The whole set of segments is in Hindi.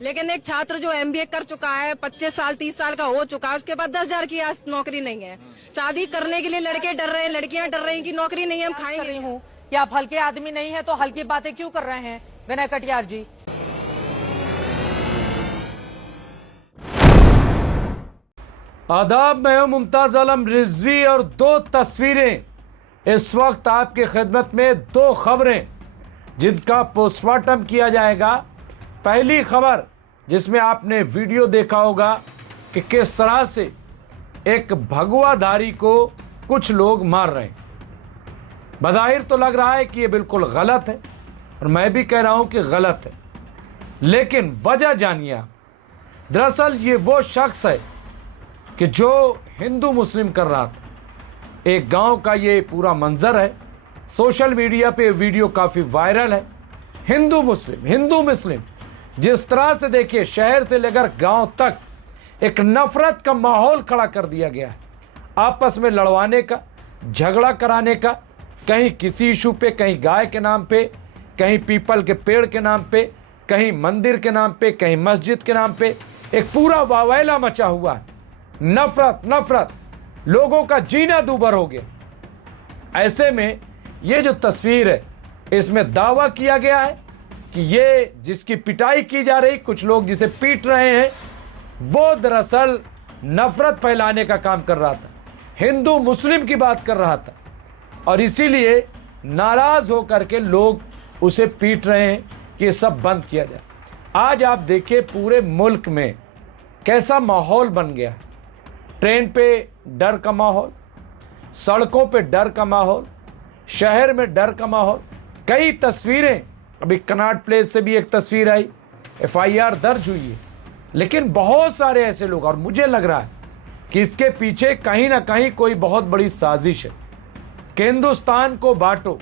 लेकिन एक छात्र जो एमबीए कर चुका है, 25 साल 30 साल का हो चुका है, उसके बाद 10,000 की आज नौकरी नहीं है। शादी करने के लिए लड़के डर रहे हैं, लड़कियां डर रही हैं कि नौकरी नहीं है, हम खाएंगे हूँ कि आप हल्के आदमी नहीं है तो हल्की बातें क्यों कर रहे हैं विनय कटियार जी। आदाब, मैं हूं मुमताज आलम रिजवी और दो तस्वीरें इस वक्त आपकी खिदमत में, दो खबरें जिनका पोस्टमार्टम किया जाएगा। पहली खबर जिसमें आपने वीडियो देखा होगा कि किस तरह से एक भगवाधारी को कुछ लोग मार रहे हैं। बज़ाहिर तो लग रहा है कि ये बिल्कुल गलत है और मैं भी कह रहा हूं कि गलत है, लेकिन वजह जानिए आप। दरअसल ये वो शख्स है कि जो हिंदू मुस्लिम कर रहा था। एक गांव का ये पूरा मंजर है, सोशल मीडिया पे वीडियो काफ़ी वायरल है। हिंदू मुस्लिम जिस तरह से देखिए शहर से लेकर गांव तक एक नफरत का माहौल खड़ा कर दिया गया है, आपस में लड़वाने का, झगड़ा कराने का, कहीं किसी इशू पे, कहीं गाय के नाम पे, कहीं पीपल के पेड़ के नाम पे, कहीं मंदिर के नाम पे, कहीं मस्जिद के नाम पे एक पूरा वावैला मचा हुआ है। नफरत लोगों का जीना दूभर हो गया। ऐसे में ये जो तस्वीर है, इसमें दावा किया गया है कि ये जिसकी पिटाई की जा रही, कुछ लोग जिसे पीट रहे हैं, वो दरअसल नफरत फैलाने का काम कर रहा था, हिंदू मुस्लिम की बात कर रहा था, और इसीलिए नाराज होकर के लोग उसे पीट रहे हैं कि ये सब बंद किया जाए। आज आप देखिए पूरे मुल्क में कैसा माहौल बन गया है। ट्रेन पे डर का माहौल, सड़कों पे डर का माहौल, शहर में डर का माहौल। कई तस्वीरें, अभी कनॉट प्लेस से भी एक तस्वीर आई, एफआईआर दर्ज हुई है, लेकिन बहुत सारे ऐसे लोग, और मुझे लग रहा है कि इसके पीछे कहीं ना कहीं कोई बहुत बड़ी साजिश है कि हिंदुस्तान को बांटो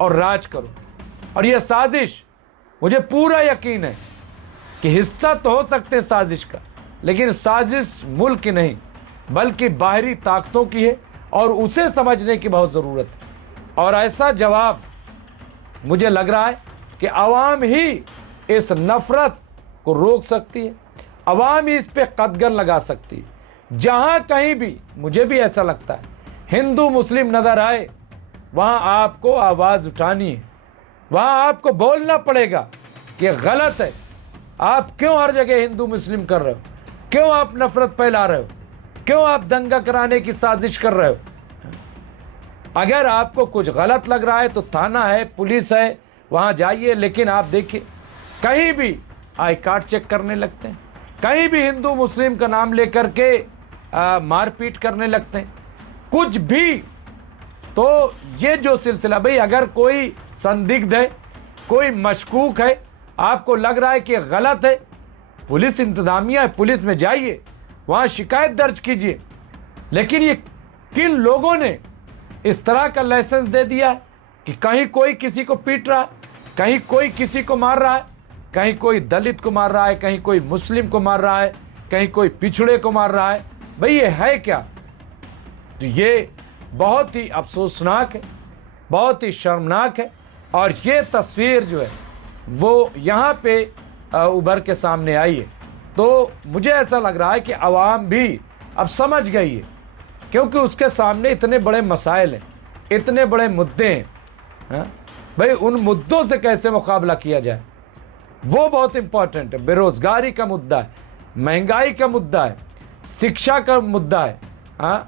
और राज करो। और यह साजिश, मुझे पूरा यकीन है कि हिस्सा तो हो सकते हैं साजिश का, लेकिन साजिश मुल्क की नहीं बल्कि बाहरी ताकतों की है, और उसे समझने की बहुत ज़रूरत है। और ऐसा जवाब मुझे लग रहा है कि अवाम ही इस नफ़रत को रोक सकती है, अवाम ही इस पे कदगन लगा सकती है। जहाँ कहीं भी, मुझे भी ऐसा लगता है, हिंदू मुस्लिम नज़र आए, वहाँ आपको आवाज़ उठानी है, वहाँ आपको बोलना पड़ेगा कि गलत है। आप क्यों हर जगह हिंदू मुस्लिम कर रहे हो? क्यों आप नफरत फैला रहे हो? क्यों आप दंगा कराने की साजिश कर रहे हो? अगर आपको कुछ गलत लग रहा है तो थाना है, पुलिस है, वहाँ जाइए। लेकिन आप देखिए कहीं भी आई कार्ड चेक करने लगते हैं, कहीं भी हिंदू मुस्लिम का नाम लेकर के मारपीट करने लगते हैं, कुछ भी। तो ये जो सिलसिला, भाई अगर कोई संदिग्ध है, कोई मशकूक है, आपको लग रहा है कि गलत है, पुलिस इंतजामिया है, पुलिस में जाइए, वहाँ शिकायत दर्ज कीजिए। लेकिन ये किन लोगों ने इस तरह का लाइसेंस दे दिया है कि कहीं कोई किसी को पीट रहा है, कहीं कोई किसी को मार रहा है, कहीं कोई दलित को मार रहा है, कहीं कोई मुस्लिम को मार रहा है, कहीं कोई पिछड़े को मार रहा है। भाई ये है क्या? तो ये बहुत ही अफसोसनाक है, बहुत ही शर्मनाक है। और ये तस्वीर जो है वो यहाँ पे उभर के सामने आई है, तो मुझे ऐसा लग रहा है कि आवाम भी अब समझ गई है, क्योंकि उसके सामने इतने बड़े मसाइल हैं, इतने बड़े मुद्दे हैं। भाई उन मुद्दों से कैसे मुकाबला किया जाए, वो बहुत इंपॉर्टेंट है। बेरोजगारी का मुद्दा है, महंगाई का मुद्दा है, शिक्षा का मुद्दा है,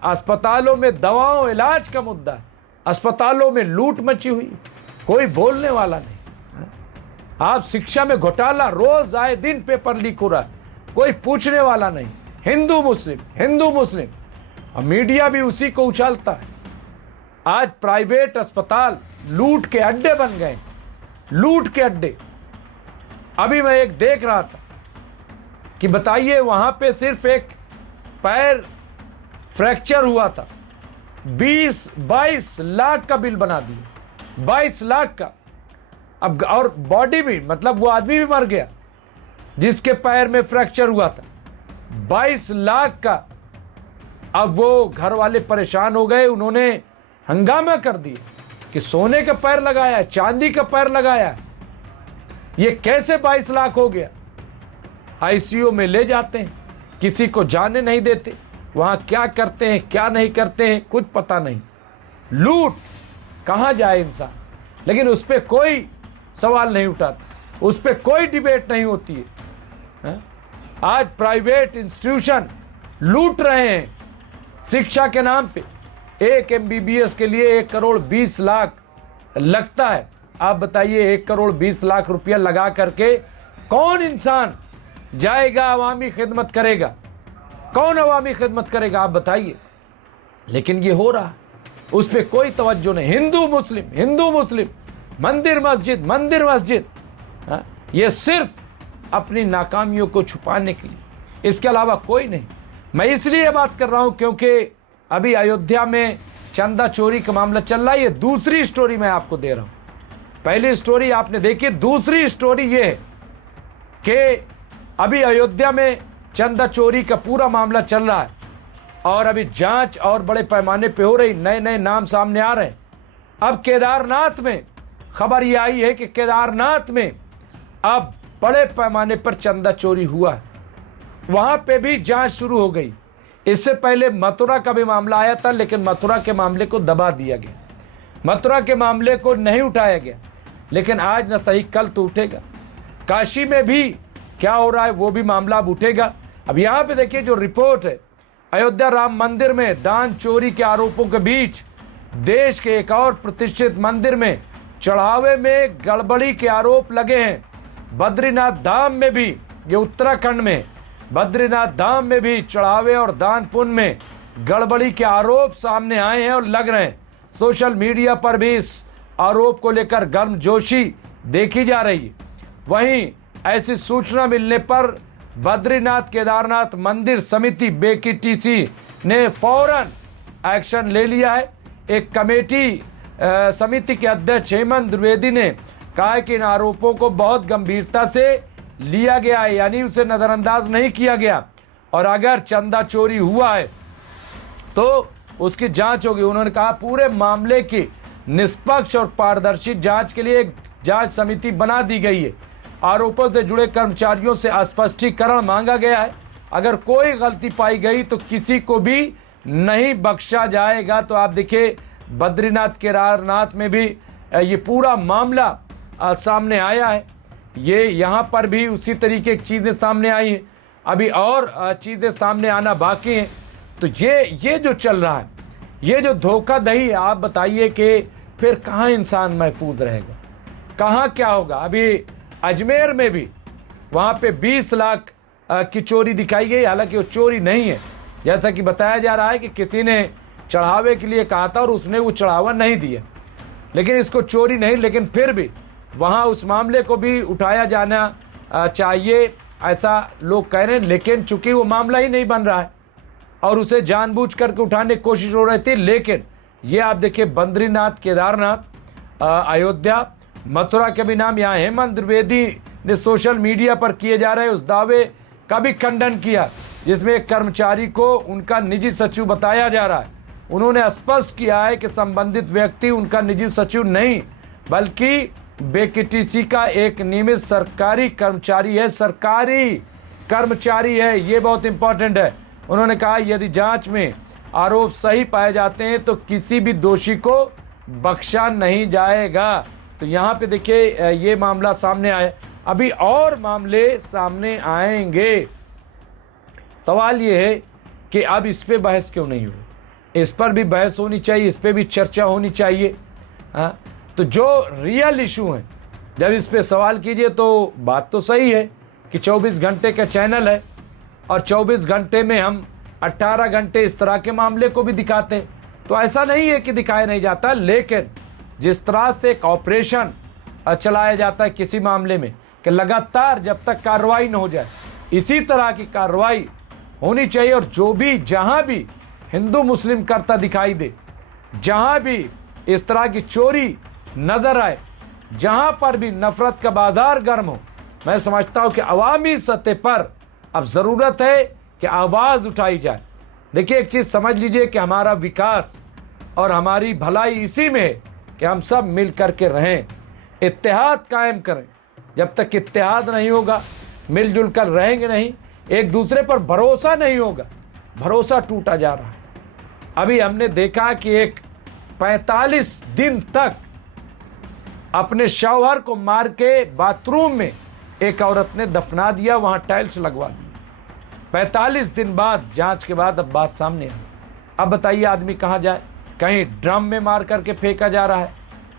अस्पतालों में दवाओं इलाज का मुद्दा है, अस्पतालों में लूट मची हुई, कोई बोलने वाला नहीं। आप शिक्षा में घोटाला रोज आए दिन पेपर लीक हो रहा है, कोई पूछने वाला नहीं। हिंदू मुस्लिम, और मीडिया भी उसी को उछालता है। आज प्राइवेट अस्पताल लूट के अड्डे बन गए, लूट के अड्डे। अभी मैं एक देख रहा था कि बताइए वहां पे सिर्फ एक पैर फ्रैक्चर हुआ था, 20-22 लाख का बिल बना दिया, 22 लाख का। अब और बॉडी भी, मतलब वो आदमी भी मर गया जिसके पैर में फ्रैक्चर हुआ था, 22 लाख का। अब वो घर वाले परेशान हो गए, उन्होंने हंगामा कर दिया कि सोने का पैर लगाया, चांदी का पैर लगाया, ये कैसे 22 लाख हो गया। आईसीयू में ले जाते हैं, किसी को जाने नहीं देते, वहां क्या करते हैं क्या नहीं करते हैं कुछ पता नहीं। लूट, कहां जाए इंसान, लेकिन उस पर कोई सवाल नहीं उठाता, उस पर कोई डिबेट नहीं होती है। आज प्राइवेट इंस्टीट्यूशन लूट रहे हैं शिक्षा के नाम पे। एक MBBS के लिए 1 करोड़ 20 लाख लगता है। आप बताइए 1 करोड़ 20 लाख रुपया लगा करके कौन इंसान जाएगा, अवामी खिदमत करेगा? कौन अवामी खिदमत करेगा आप बताइए। लेकिन ये हो रहा है, उस पर कोई तवज्जो नहीं। हिंदू मुस्लिम, मंदिर मस्जिद, ये सिर्फ अपनी नाकामियों को छुपाने के लिए, इसके अलावा कोई नहीं। मैं इसलिए बात कर रहा हूं क्योंकि अभी अयोध्या में चंदा चोरी का मामला चल रहा है। ये दूसरी स्टोरी मैं आपको दे रहा हूं। पहली स्टोरी आपने देखी, दूसरी स्टोरी ये है कि अभी अयोध्या में चंदा चोरी का पूरा मामला चल रहा है और अभी जांच और बड़े पैमाने पे हो रही, नए नए नाम सामने आ रहे हैं। अब केदारनाथ में खबर ये आई है कि केदारनाथ में अब बड़े पैमाने पर चंदा चोरी हुआ है, वहां पे भी जांच शुरू हो गई। इससे पहले मथुरा का भी मामला आया था, लेकिन मथुरा के मामले को दबा दिया गया, मथुरा के मामले को नहीं उठाया गया। लेकिन आज न सही कल तो उठेगा। काशी में भी क्या हो रहा है वो भी मामला अब उठेगा। अब यहाँ पे देखिए जो रिपोर्ट है, अयोध्या राम मंदिर में दान चोरी के आरोपों के बीच देश के एक और प्रतिष्ठित मंदिर में चढ़ावे में गड़बड़ी के आरोप लगे हैं। बद्रीनाथ धाम में भी, ये उत्तराखंड में बद्रीनाथ धाम में भी चढ़ावे और दान पुण्य में गड़बड़ी के आरोप सामने आए हैं और लग रहे हैं। सोशल मीडिया पर भी इस आरोप को लेकर गर्मजोशी देखी जा रही है। वहीं ऐसी सूचना मिलने पर बद्रीनाथ केदारनाथ मंदिर समिति BKTC ने फौरन एक्शन ले लिया है। एक कमेटी समिति के अध्यक्ष हेमंत द्विवेदी ने कहा कि इन आरोपों को बहुत गंभीरता से लिया गया है, यानी उसे नजरअंदाज नहीं किया गया, और अगर चंदा चोरी हुआ है तो उसकी जांच होगी। उन्होंने कहा पूरे मामले की निष्पक्ष और पारदर्शी जांच के लिए एक जांच समिति बना दी गई है। आरोपों से जुड़े कर्मचारियों से स्पष्टीकरण मांगा गया है। अगर कोई गलती पाई गई तो किसी को भी नहीं बख्शा जाएगा। तो आप देखिए बद्रीनाथ केदारनाथ में भी ये पूरा मामला सामने आया है। ये यहाँ पर भी उसी तरीके की चीज़ें सामने आई हैं, अभी और चीज़ें सामने आना बाकी हैं। तो ये जो चल रहा है, ये जो धोखाधड़ी है, आप बताइए कि फिर कहाँ इंसान महफूज रहेगा, कहाँ क्या होगा। अभी अजमेर में भी वहाँ पे 20 लाख की चोरी दिखाई गई, हालांकि वो चोरी नहीं है। जैसा कि बताया जा रहा है कि किसी ने चढ़ावे के लिए कहा था और उसने वो चढ़ावा नहीं दिया, लेकिन इसको चोरी नहीं, लेकिन फिर भी वहाँ उस मामले को भी उठाया जाना चाहिए, ऐसा लोग कह रहे हैं। लेकिन चूंकि वो मामला ही नहीं बन रहा है और उसे जानबूझ करके उठाने की कोशिश हो रही थी। लेकिन ये आप देखिए बद्रीनाथ केदारनाथ अयोध्या मथुरा के भी नाम यहाँ हेमंत द्विवेदी ने सोशल मीडिया पर किए जा रहे उस दावे का भी खंडन किया, जिसमें एक कर्मचारी को उनका निजी सचिव बताया जा रहा है। उन्होंने स्पष्ट किया है कि संबंधित व्यक्ति उनका निजी सचिव नहीं बल्कि BKTC का एक नियमित सरकारी कर्मचारी है, सरकारी कर्मचारी है। ये बहुत इंपॉर्टेंट है। उन्होंने कहा यदि जांच में आरोप सही पाए जाते हैं तो किसी भी दोषी को बख्शा नहीं जाएगा। तो यहाँ पे देखिए ये मामला सामने आया, अभी और मामले सामने आएंगे। सवाल ये है कि अब इस पे बहस क्यों नहीं हुई? इस पर भी बहस होनी चाहिए, इस पे भी चर्चा होनी चाहिए। हाँ, तो जो रियल इशू है जब इस पे सवाल कीजिए तो बात तो सही है कि 24 घंटे का चैनल है और 24 घंटे में हम 18 घंटे इस तरह के मामले को भी दिखाते हैं। तो ऐसा नहीं है कि दिखाया नहीं जाता, लेकिन जिस तरह से एक ऑपरेशन चलाया जाता है किसी मामले में कि लगातार जब तक कार्रवाई न हो जाए, इसी तरह की कार्रवाई होनी चाहिए। और जो भी जहां भी हिंदू मुस्लिम करता दिखाई दे, जहां भी इस तरह की चोरी नजर आए, जहां पर भी नफरत का बाजार गर्म हो, मैं समझता हूं कि अवामी सतह पर अब जरूरत है कि आवाज उठाई जाए। देखिए, एक चीज़ समझ लीजिए कि हमारा विकास और हमारी भलाई इसी में है कि हम सब मिल कर के रहें, इत्तेहाद कायम करें। जब तक इत्तेहाद नहीं होगा, मिलजुल कर रहेंगे नहीं, एक दूसरे पर भरोसा नहीं होगा, भरोसा टूटा जा रहा है। अभी हमने देखा कि एक 45 दिन तक अपने शौहर को मार के बाथरूम में एक औरत ने दफना दिया, वहां टाइल्स लगवा दी। 45 दिन बाद, जांच के बाद अब बात सामने आई। अब बताइए आदमी कहाँ जाए? कहीं ड्रम में मार करके फेंका जा रहा है,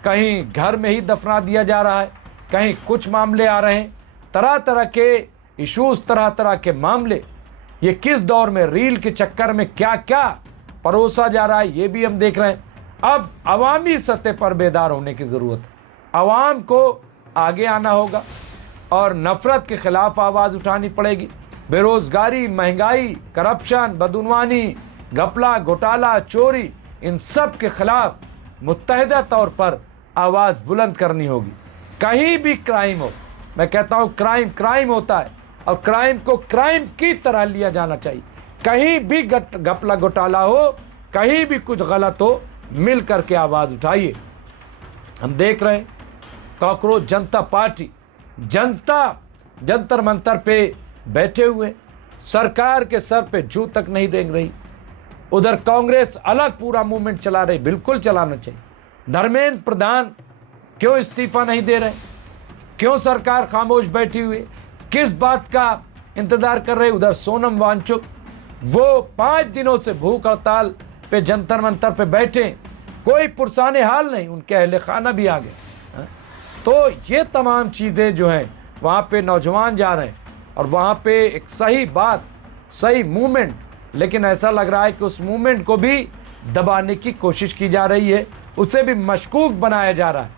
कहीं घर में ही दफना दिया जा रहा है, कहीं कुछ मामले आ रहे हैं, तरह तरह के इश्यूज, तरह तरह के मामले। ये किस दौर में रील के चक्कर में क्या क्या परोसा जा रहा है, ये भी हम देख रहे हैं। अब अवामी सतह पर बेदार होने की ज़रूरत है। अवाम को आगे आना होगा और नफ़रत के ख़िलाफ़ आवाज़ उठानी पड़ेगी। बेरोज़गारी, महंगाई, करप्शन, बदउनवानी, घपला, घोटाला, चोरी, इन सब के ख़िलाफ़ मुत्तहिदा तौर पर आवाज़ बुलंद करनी होगी। कहीं भी क्राइम हो, मैं कहता हूँ क्राइम क्राइम होता है और क्राइम को क्राइम की तरह लिया जाना चाहिए। कहीं भी घपला घोटाला हो, कहीं भी कुछ गलत हो, मिल करके आवाज़ उठाइए। हम देख रहे हैं कॉकरोच जनता पार्टी, जनता जंतर मंतर पे बैठे हुए, सरकार के सर पे जू तक नहीं रेंग रही। उधर कांग्रेस अलग पूरा मूवमेंट चला रही, बिल्कुल चलाना चाहिए। धर्मेंद्र प्रधान क्यों इस्तीफा नहीं दे रहे? क्यों सरकार खामोश बैठी हुई? किस बात का इंतजार कर रहे? उधर सोनम वांगचुक, वो 5 दिनों से भूख हड़ताल पे जंतर मंतर पे बैठे, कोई पुरसाने हाल नहीं, उनके अहले खाना भी आ गए। तो ये तमाम चीज़ें जो हैं, वहाँ पे नौजवान जा रहे हैं और वहाँ पे एक सही बात, सही मूवमेंट, लेकिन ऐसा लग रहा है कि उस मूवमेंट को भी दबाने की कोशिश की जा रही है, उसे भी मशकूक बनाया जा रहा है।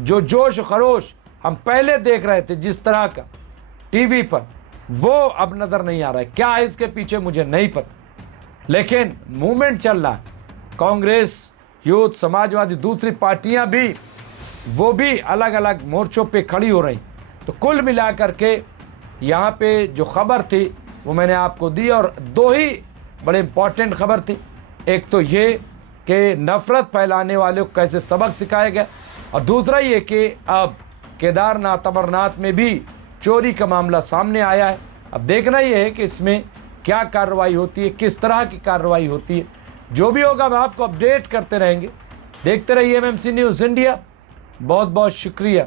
जो जोश खरोश हम पहले देख रहे थे जिस तरह का टीवी पर, वो अब नज़र नहीं आ रहा है। क्या है इसके पीछे मुझे नहीं पता, लेकिन मूवमेंट चल रहा है। कांग्रेस, यूथ, समाजवादी, दूसरी पार्टियां भी, वो भी अलग अलग मोर्चों पे खड़ी हो रही। तो कुल मिला करके यहाँ पे जो खबर थी वो मैंने आपको दी, और 2 ही बड़े इम्पॉर्टेंट खबर थी। एक तो ये कि नफ़रत फैलाने वालों को कैसे सबक सिखाया गया, और दूसरा ये कि अब केदारनाथ, अमरनाथ में भी चोरी का मामला सामने आया है। अब देखना ये है कि इसमें क्या कार्रवाई होती है, किस तरह की कार्रवाई होती है। जो भी होगा हम आपको अपडेट करते रहेंगे। देखते रहिए एमएमसी न्यूज़ इंडिया। बहुत बहुत शुक्रिया।